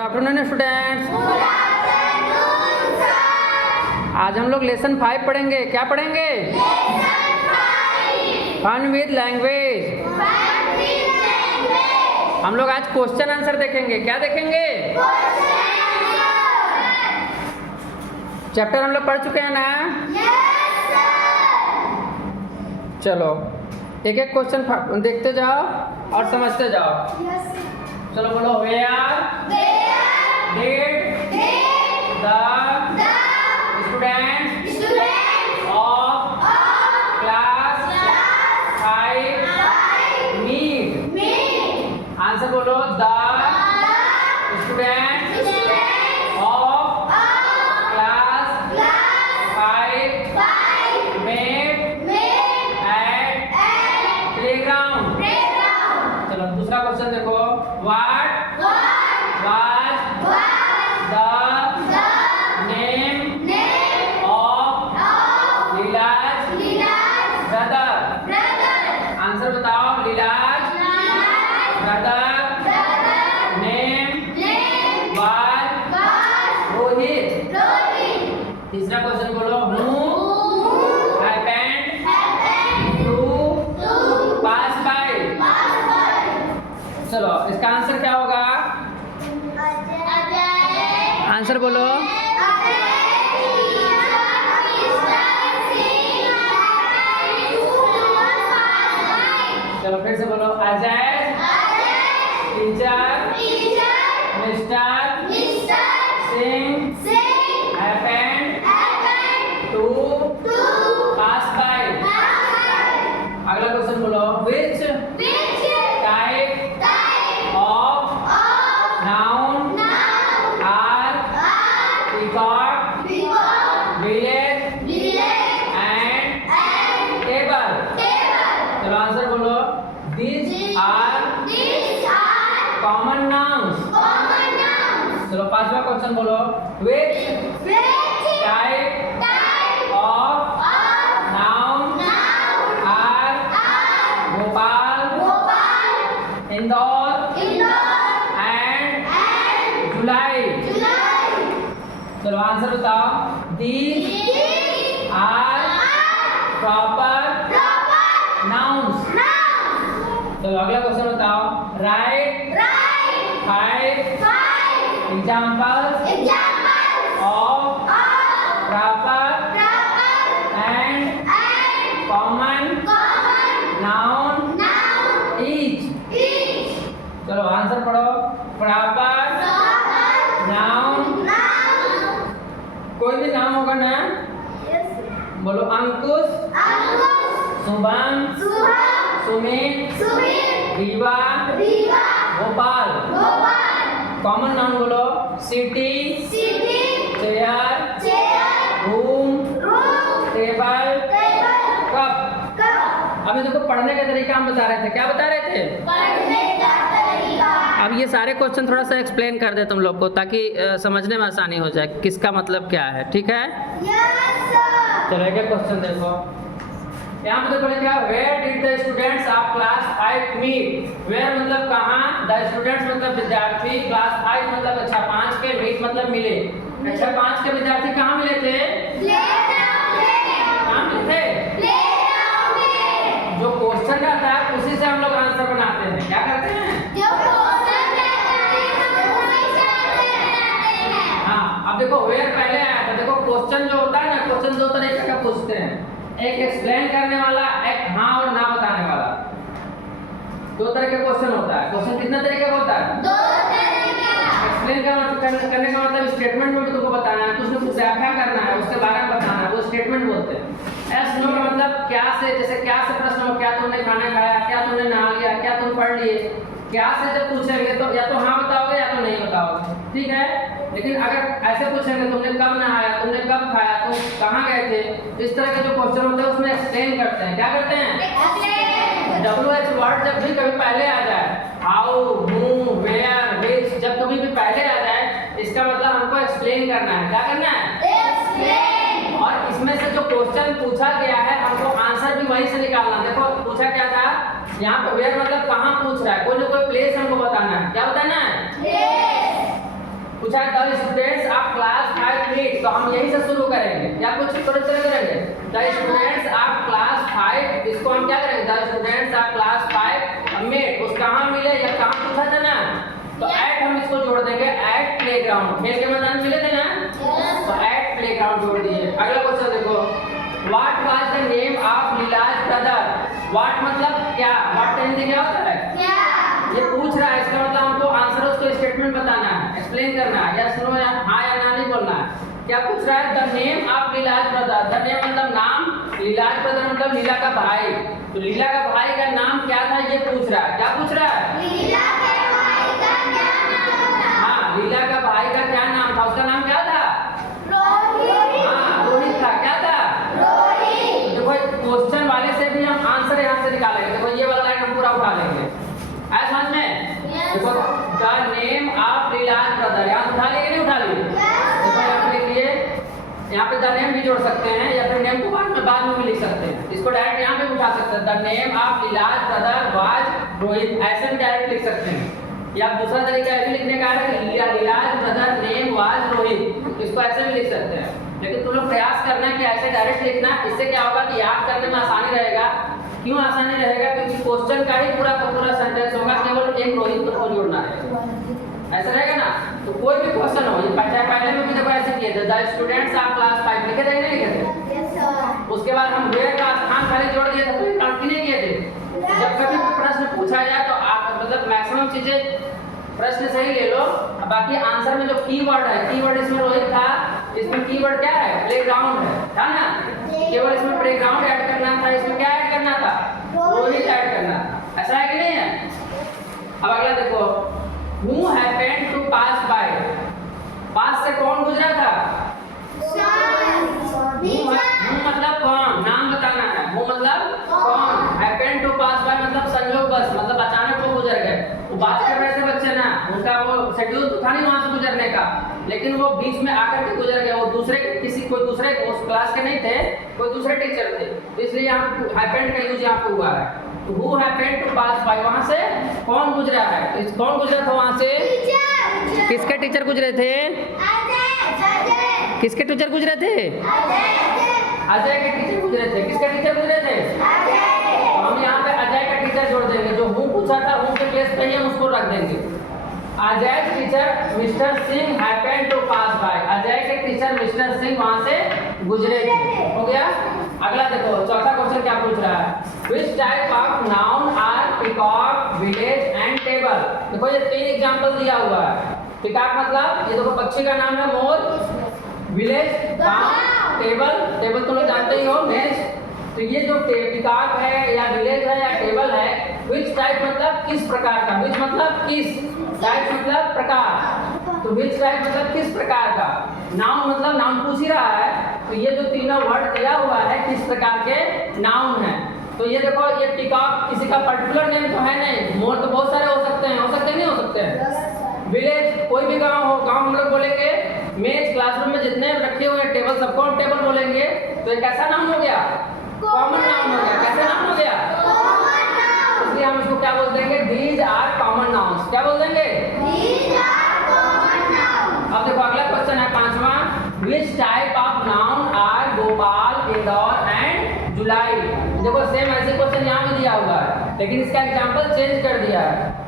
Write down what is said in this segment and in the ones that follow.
Good afternoon students. आज हम लोग लेसन 5 पढ़ेंगे। क्या पढ़ेंगे? Fun with language. हम लोग आज क्वेश्चन आंसर देखेंगे। क्या देखेंगे? चैप्टर हम लोग पढ़ चुके हैं ना? चलो एक एक क्वेश्चन देखते जाओ और समझते जाओ। चलो बोलो, where did the students of class 5 meet. Answer बोलो, the students of class 5 met at playground. चलो दूसरा क्वेश्चन देखो, what was the name of Leela's brother? Answer बताओ, Leela's brother name was Rohit. तीसरा क्वेश्चन बोलो, who happened to pass by? चलो इसका answer क्या होगा? आंसर बोलो। चलो फिर से बोलो, Ajay teacher mister Singh happened to pass by. अगला क्वेश्चन बोलो, which type of noun are peacock, village and table? चलो आंसर बोलो, these are common nouns। चलो पांचवा क्वेश्चन बोलो, which type of noun are Bhopal, Indore and July? चलो answer बताओ, these are proper nouns। चलो अगला क्वेश्चन बताओ, right 5 examples of proper and common noun each। चलो आंसर पढ़ो, प्रॉपर नाउन। कोई भी नाम होगा ना? बोलो, अंकुश, शुभम, सुमित, रीवा, भोपाल। कॉमन नाउन बोलो, city, chair, room, table, cup. अभी देखो पढ़ने का तरीका हम बता रहे थे। क्या बता रहे थे? अब ये सारे क्वेश्चन थोड़ा सा एक्सप्लेन कर दे तुम लोग को, ताकि समझने में आसानी हो जाए किसका मतलब क्या है। ठीक है? चलो एक क्वेश्चन देखो, यहाँ पे देखो क्या, where did the students of class 5 meet? Where मतलब कहाँ, द स्टूडेंट्स मतलब विद्यार्थी, क्लास 5 मतलब कक्षा 5 के, मीट मतलब मिले। कक्षा 5 के विद्यार्थी कहाँ मिले थे? कहाँ मिले थे? जो क्वेश्चन रहता है उसी से हम लोग आंसर बनाते हैं। क्या करते हैं? हाँ, अब देखो वेयर पहले आया था। देखो क्वेश्चन जो होता है ना, क्वेश्चन दो तरीके का पूछते हैं, एक एक्सप्लेन करने वाला, एक हाँ और ना बताने वाला। दो तरह का क्वेश्चन होता है। क्वेश्चन कितना तरीके का होता है? एक्सप्लेन करने का मतलब स्टेटमेंट में भी तुमको बताना है, उसमें कुछ व्याख्या करना है, उसके बारे में बताना है, वो स्टेटमेंट बोलते हैं। एस नो का मतलब क्या से, जैसे क्या से प्रश्न हो, क्या तुमने खाना खाया, क्या तुमने नहा लिया, क्या तुम पढ़ लिए। क्या से जब पूछेंगे तो या तो हाँ बताओगे या तो नहीं बताओगे। ठीक है? लेकिन अगर ऐसे पूछेंगे, तुमने कब नहाया, तुमने कब खाया, तुम कहाँ गए थे, इस तरह के जो क्वेश्चन होते हैं उसमें एक्सप्लेन करते हैं। क्या करते हैं? WH वर्ड जब भी कभी पहले आ जाए, हाउ, हु, वेयर, विच, जब कभी भी पहले आ जाए, इसका मतलब हमको एक्सप्लेन करना है। क्या करना है? और इसमें से जो क्वेश्चन पूछा गया है हमको आंसर भी वहीं से निकालना। देखो पूछा क्या था, यहाँ पे वेयर मतलब कहाँ पूछ रहा है, कोई ना कोई प्लेस हमको बताना है। क्या बताना है? पूछा the students of class 5 meet, तो हम यही से शुरू करेंगे। क्या कुछ थोड़े तरह करेंगे? द स्टूडेंट्स ऑफ क्लास 5, इसको हम क्या करेंगे? The students of class 5 meet, उस कहाँ मिले या कहाँ पूछा था ना, तो एट हम इसको जोड़ देंगे, एट प्लेग्राउंड, खेल के मैदान में मिले थे ना, तो एट प्लेग्राउंड जोड़ दिए। अगला क्वेश्चन देखो, what was the name of लीलाज brother? What मतलब क्या, व्हाट कहने क्या होता है? क्या। ये पूछ रहा है, इसका मतलब हमको आंसर उसको स्टेटमेंट बताना है, एक्सप्लेन करना है, यस नो या हाँ या ना नहीं बोलना है। क्या पूछ रहा है? The name of लीलाज brother, the name मतलब नाम, लीलाज ब्रदर मतलब लीला का भाई, तो लीला का भाई का नाम क्या था ये पूछ रहा है। क्या पूछ रहा है? लीला के भाई का क्या नाम था? हाँ, लीला का भाई का क्या नाम था? उसका नाम क्या था? रोहित। हाँ, रोहित था। क्या था? रोहित। देखो क्वेश्चन वाले से भी हम आंसर यहाँ से निकालेंगे। देखो ये वाला लाइन हम पूरा उठा लेंगे, है समझ में? देखो द नेम ऑफ लीलाज ब्रदर, यहाँ उठा लिए कि नहीं उठा लिए? देखो यहाँ पे लिखिए, यहाँ पे द नेम भी जोड़ सकते हैं या फिर नेम को बाद में भी लिख सकते हैं, इसको डायरेक्ट यहाँ पे उठा सकते हैं। The name of लीलाज brother was Rohit, ऐसे भी डायरेक्ट लिख सकते हैं। या दूसरा तरीका ये भी लिखने का है कि लीलाज ब्रदर नेम वाज रोहित, इसको ऐसे भी लिख सकते हैं। लेकिन तुम लोग प्रयास करना कि ऐसे डायरेक्ट लिखना, इससे क्या होगा कि याद करने में आसानी रहेगा। क्यों आसानी रहेगा? क्योंकि क्वेश्चन का ही पूरा का पूरा सेंटेंस होगा, केवल एक रोहित को जोड़ना है, ऐसा रहेगा ना। तो कोई भी क्वेश्चन हो, ये पहले में भी देखो ऐसे किए थे, द स्टूडेंट्स ऑफ क्लास 5 लिखे थे नहीं लिखे थे? उसके बाद हम वेयर का स्थान खाली जोड़ दिए थे, तो काउंट नहीं किए थे। जब कभी प्रश्न पूछा जाए तो आप मतलब मैक्सिमम चीजें प्रश्न सही ले लो, बाकी आंसर में जो कीवर्ड है, कीवर्ड इसमें रोहित था, इसमें कीवर्ड क्या है? प्लेग्राउंड है, था ना? केवल इसमें प्लेग्राउंड ऐड करना था, इसमें क्या ऐड करना था? रोहित ऐड करना था। ऐसा है कि नहीं है? अब अगला देखो, who happened to pass by, पास से कौन गुजरा था? हु मतलब कौन, नाम बताना है। हु मतलब कौन, हैपेंड टू पास बाय मतलब संयोगवश, मतलब अचानक वो गुजर गए। वो बात कर रहे थे बच्चे ना, उनका वो शेड्यूल तो था नहीं वहां से गुजरने का, लेकिन वो बीच में आकर के गुजर गए। वो दूसरे किसी कोई दूसरे उस क्लास के नहीं थे, कोई दूसरे टीचर थे, तो इसलिए यहाँ हैपेंड का यूज यहाँ पे हुआ है। तो who happened to pass by, वहां से कौन गुजरा है? तो कौन गुजरा था वहां से? टीचर। किसके टीचर गुजरे थे? किसके टीचर गुजरे थे? अजय के टीचर गुजरे थे। किसके टीचर गुजरे थे? तो हम यहाँ पे अजय का टीचर जोड़ देंगे, जो हूँ पूछा था हूँ के प्लेस पे ही हम उसको रख देंगे। Ajay teacher mister Singh happened to pass by, Ajay के टीचर मिस्टर सिंह वहां से गुजरे थे। हो गया। अगला देखो, चौथा क्वेश्चन क्या पूछ रहा है? Which type of noun are peacock, village and table? देखो ये 3 एग्जांपल दिया हुआ है। पीकॉक मतलब ये देखो पक्षी का नाम है मोर, विलेज गांव, टेबल तुम लोग जानते ही हो मेज। तो ये जो पीकॉक है या विलेज है या टेबल है, विच टाइप मतलब किस प्रकार का, विच मतलब किस, टाइप मतलब प्रकार, तो विच टाइप मतलब किस प्रकार का, नाउन मतलब नाउन पूछ ही रहा है। तो ये जो तीनों वर्ड दिया हुआ है किस प्रकार के नाउन है। तो ये देखो, ये पीकॉक किसी का पर्टिकुलर नेम तो है नहीं, मोर तो बहुत सारे हो सकते हैं नहीं हो सकते हैं। विलेज कोई भी गांव हो, गांव हम लोग बोलेंगे। मेज क्लासरूम में जितने रखे हुए टेबल सबको हम टेबल बोलेंगे। तो एक ऐसा नाम हो गया, कॉमन नाउन हो गया। कैसा नाम हो गया? Common noun. इसलिए हम इसको क्या बोल देंगे? These are common nouns. क्या बोल देंगे? These are common noun. अब देखो अगला क्वेश्चन है 5वां, which type of noun are Gopal, Indore and July? देखो सेम ऐसे क्वेश्चन यहाँ भी दिया हुआ है, लेकिन इसका एग्जाम्पल चेंज कर दिया है।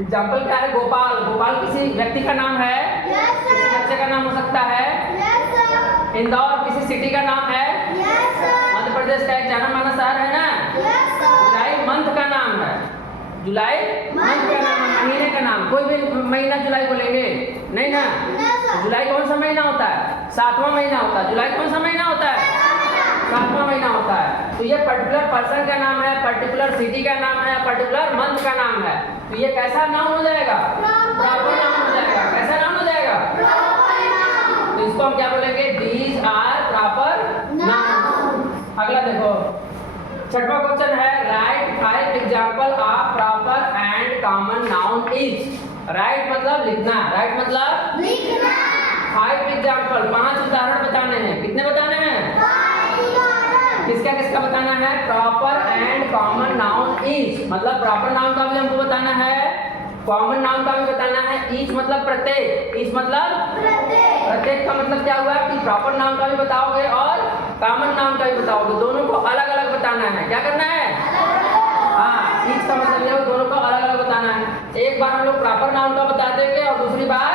एग्जाम्पल क्या है? गोपाल, गोपाल किसी व्यक्ति का नाम है, किसी बच्चे का नाम हो सकता है। इंदौर किसी सिटी का नाम है, मध्य प्रदेश का एक जाना माना शहर है ना। जुलाई मंथ का नाम है, जुलाई मंथ का नाम है, महीने का नाम। कोई भी महीना जुलाई बोलेंगे नहीं ना। जुलाई कौन सा महीना होता है? 7वां महीना होता है। जुलाई कौन सा महीना होता है? 7वां महीना होता है। तो ये पर्टिकुलर पर्सन का नाम है, पर्टिकुलर सिटी का नाम है, पर्टिकुलर मंथ का नाम है। तो ये कैसा नाउन हो जाएगा? प्रॉपर नाउन हो जाएगा। कैसा नाउन हो जाएगा? Proper noun. तो इसको हम क्या बोलेंगे? These are proper noun. अगला देखो 6वां क्वेश्चन है, write 5 example of proper and common noun is. Write मतलब लिखना, राइट मतलब लिखना। 5 एग्जांपल 5 उदाहरण बताने हैं। कितने बताने हैं? 5 उदाहरण। किसका किसका बताना है? Proper and common noun is, मतलब प्रॉपर नाउन का भी हमको बताना है कॉमन नाउन का भी बताना है। ईच मतलब प्रत्येक, ईच मतलब प्रत्येक का मतलब क्या हुआ कि प्रॉपर नाउन का भी बताओगे और कॉमन नाउन का भी बताओगे, दोनों को अलग अलग बताना है। क्या करना है? हाँ, ईच का मतलब ये दोनों को अलग अलग बताना है। एक बार हम लोग प्रॉपर नाउन का बता देंगे और दूसरी बार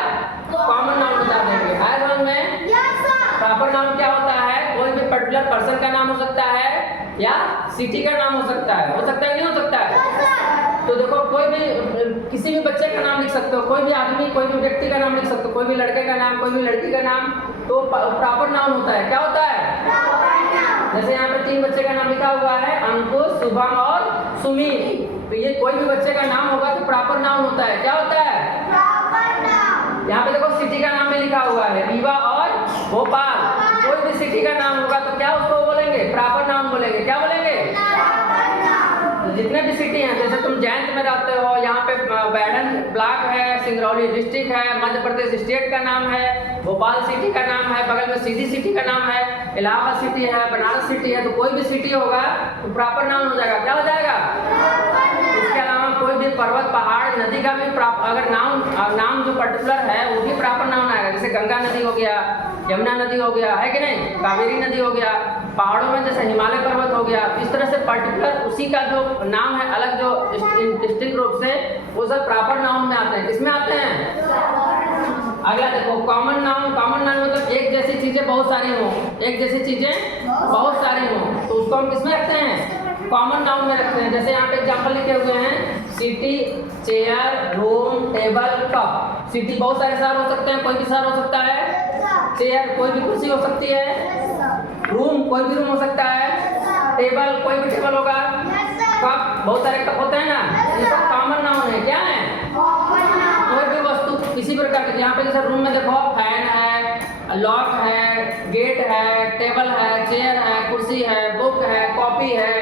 कॉमन नाउन बता देंगे। है समझ में? प्रॉपर नाउन क्या होता है? कोई भी पर्टिकुलर पर्सन का नाम हो सकता है या सिटी का नाम हो सकता है। हो सकता है नहीं हो सकता है? तो देखो, कोई भी किसी भी बच्चे का नाम लिख सकते हो, कोई भी आदमी, कोई भी व्यक्ति का नाम लिख सकते हो, कोई भी लड़के का नाम, कोई भी लड़की का नाम, तो प्रॉपर नाउन होता है। क्या होता है? जैसे यहाँ पे 3 बच्चे का नाम लिखा हुआ है, अंकुश, शुभम और सुमित। तो ये कोई भी बच्चे का नाम होगा तो प्रॉपर नाउन होता है। क्या होता है? यहाँ पे देखो सिटी का नाम भी लिखा हुआ है, रीवा और भोपाल। कोई भी सिटी का नाम होगा तो क्या उसको बोलेंगे? प्रॉपर नाउन बोलेंगे। क्या बोलेंगे? तो जितने भी सिटी हैं, जैसे तुम जयंत में रहते हो, यहाँ पे बैडन ब्लॉक है, सिंगरौली डिस्ट्रिक्ट है, मध्य प्रदेश स्टेट का नाम है, भोपाल सिटी का नाम है, बगल में सीधी सिटी का नाम है, इलाहाबाद सिटी है, बनारस सिटी है। तो कोई भी सिटी होगा तो प्रॉपर नाउन हो जाएगा। क्या हो जाएगा? इसके अलावा कोई भी पर्वत, पहाड़, नदी का भी अगर नाम जो पर्टिकुलर है वो भी प्रॉपर नाउन आएगा। जैसे गंगा नदी हो गया, यमुना नदी हो गया, है कि नहीं, कावेरी नदी हो गया, पहाड़ों में जैसे हिमालय पर्वत हो गया। इस तरह से पर्टिकुलर उसी का जो नाम है अलग, जो डिस्ट्रिक्ट रूप से, वो सब प्रॉपर नाउन में आते हैं। किसमें आते हैं? अगला देखो, कॉमन नाउन। कॉमन नाउन मतलब एक जैसी चीजें बहुत सारी हो, एक जैसी चीजें बहुत सारी हो, तो उसको हम किसमें रखते हैं? कॉमन नाउन में रखते हैं। जैसे यहाँ पे एग्जांपल लिखे हुए हैं, city, chair, room, table, cup. City बहुत सारे शहर हो सकते हैं, कोई भी शहर हो सकता है। चेयर कोई भी कुर्सी हो सकती है। रूम कोई भी रूम हो सकता है। टेबल कोई भी टेबल होगा। कप बहुत सारे कप होते हैं ना, ये सब कॉमन नाउन है। क्या है? कोई भी वस्तु किसी प्रकार की, यहाँ पे जैसे रूम में देखो फैन है, लॉक है, गेट है, टेबल है, चेयर है, कुर्सी है, बुक है, कॉपी है,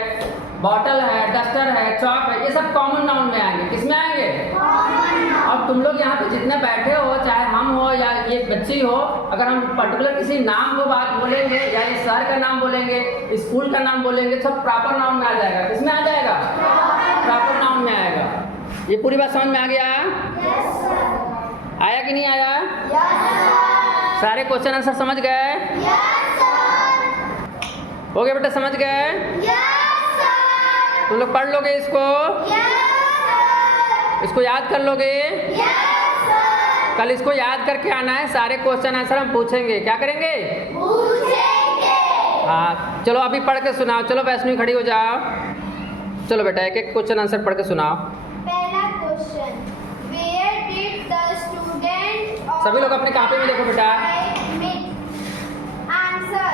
बॉटल है, डस्टर है, चॉक है, ये सब कॉमन नाउन में आएंगे। किसमें आएंगे? और तुम लोग यहाँ पे जितने बैठे हो, चाहे हम हो या ये बच्ची हो, अगर हम पर्टिकुलर किसी नाम को बात बोलेंगे या इस शहर का नाम बोलेंगे, स्कूल का नाम बोलेंगे, सब प्रॉपर नाउन में आ जाएगा। किसमें आ जाएगा? प्रॉपर नाउन में आएगा। ये पूरी बात समझ में आ गया? आया कि नहीं आया? सारे क्वेश्चन आंसर समझ गए? हो गया बेटा, समझ गए? तुम लोग पढ़ लोगे इसको? इसको याद कर लोगे? कल इसको याद करके आना है। सारे क्वेश्चन आंसर हम पूछेंगे। क्या करेंगे? हाँ, चलो अभी पढ़ के सुनाओ। चलो वैष्णवी खड़ी हो जाओ। चलो बेटा एक एक क्वेश्चन आंसर पढ़ के सुनाओ। पहला question, where did the student सभी लोग अपने कॉपी में देखो बेटा। आंसर,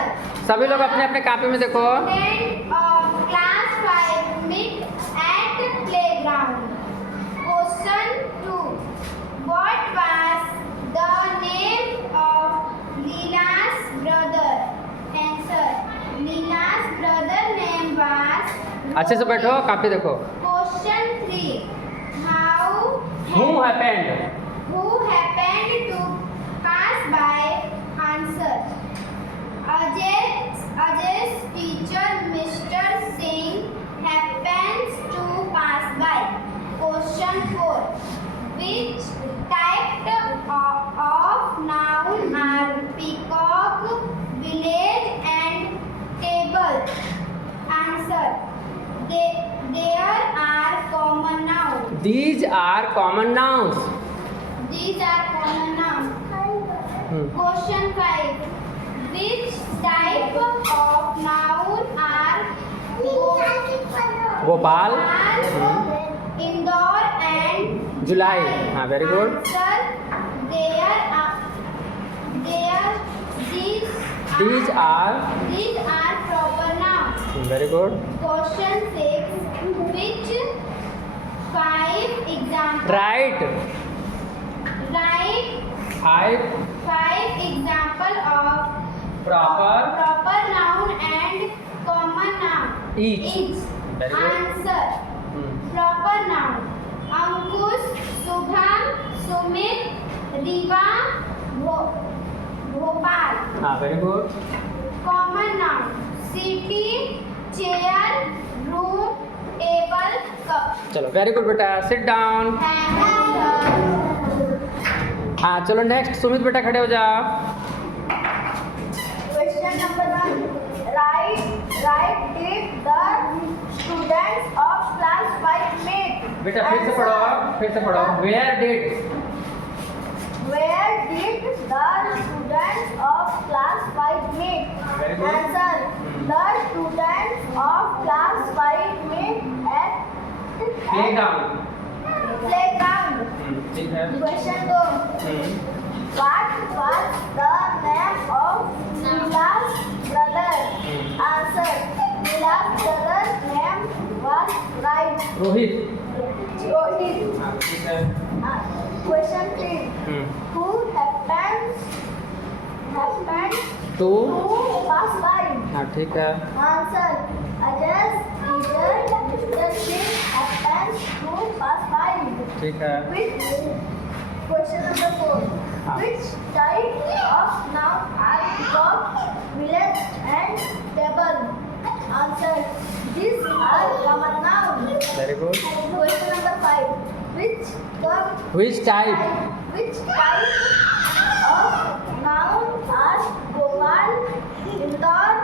सभी लोग अपने अपने कॉपी में देखो। Student of class 5 meet at playground. Question 2, what was the name of Leela's brother? Answer, Leela's brother name was अच्छे से बैठो, कॉपी देखो। Question 3, Who happened? who happened to pass by? Answer, Ajay's teacher Mr. Singh happens to pass by. Question 4, which type of noun are peacock, village and table? Answer, there are common nouns. These are common nouns. These are common nouns. Question 5, which type of noun are Gopal, indoor and July. हाँ, very good. Answer, These are these are proper nouns. very good. Question 6, which 5 examples? Right. Write 5 example of proper noun and common noun. Each. Very good. Answer, proper noun, Ankush, Shubham, Sumit, Riva, Bhopal. हाँ, very good. Common noun, city, chair, room, table cup चलो very good बेटा, sit down. हाँ चलो next, Sumit बेटा खड़े हो जाओ। Question number 1, right did the students of class 5 met. बेटा फिर से पढ़ो, where did the students of class 5 meet? Very good. Answer, the students of class 5 meet at playground. playground. ठीक है। Question 2, what was the name of Nila's brother? Answer, Nila's brother's name was right. Rohit. Rohit. हाँ ठीक है। Question 3, who happens to. to pass by? हाँ ठीक है। Answer, Ajay's teacher happens to pass by. ठीक है। Question number 4, which type of noun are verb, village and table? Answer, these are common noun. Very good. Question number 5, which Which type? of noun are Gopal, Indore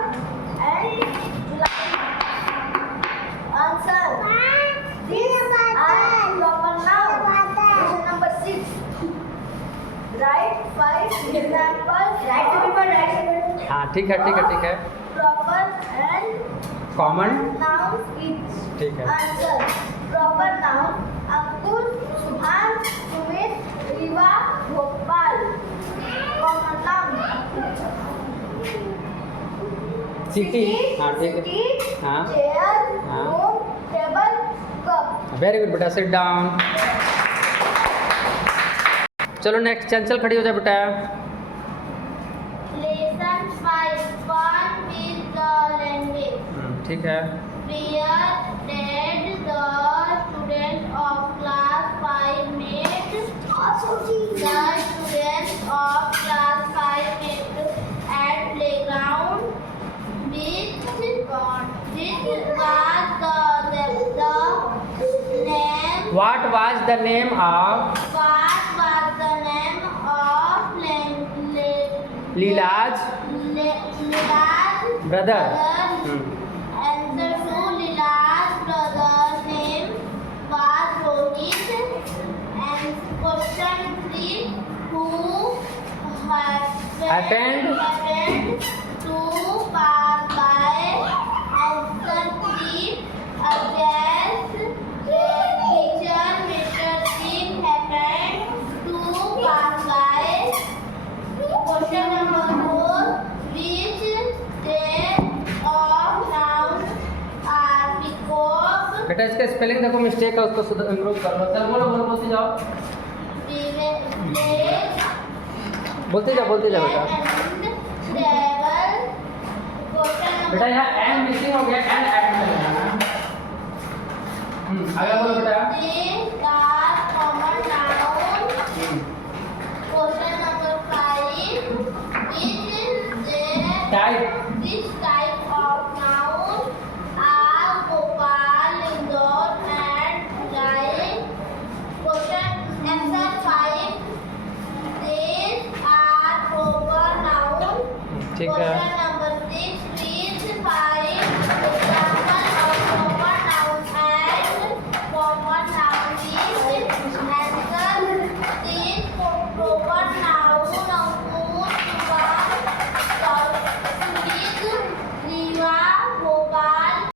and Julai? Answer, these are proper noun. Question number 6, write 5 examples of हाँ ठीक है। proper and common. nouns each. ठीक है। Answer, proper noun अंकुर, सुभान, Sumit, Rewa, Bhopal. Common noun city. हाँ ठीक है। city, हाँ। chair, हाँ। room, table, cup. Very good बेटा, सिट डाउन। चलो नेक्स्ट, चंचल खड़ी हो जाए बेटा। Lesson 5, fun with the language. ठीक है। Where did the students of class 5 met? The students of class 5 met at playground. Which What was the name of Leela's brother? Answer to Leela's brother's name was Rohit. And question 3, who happened to pass by? Answer 3, Ajay's teacher Mr. Singh happened to pass by. Question number 4, which day of noun are peacock, बेटा इसका spelling देखो, mistake है, उसको improve कर लो। चल बोलो बोलते जाओ बोलते जाओ बेटा। बेटा यहाँ एन मिसिंग हो गया, एन ऐड कर लेना। आगे बोलो बेटा। common noun. Question number 5, which type of noun are Gopal, Indore and Julai? Question answer 5, these are proper noun. ठीक है। Question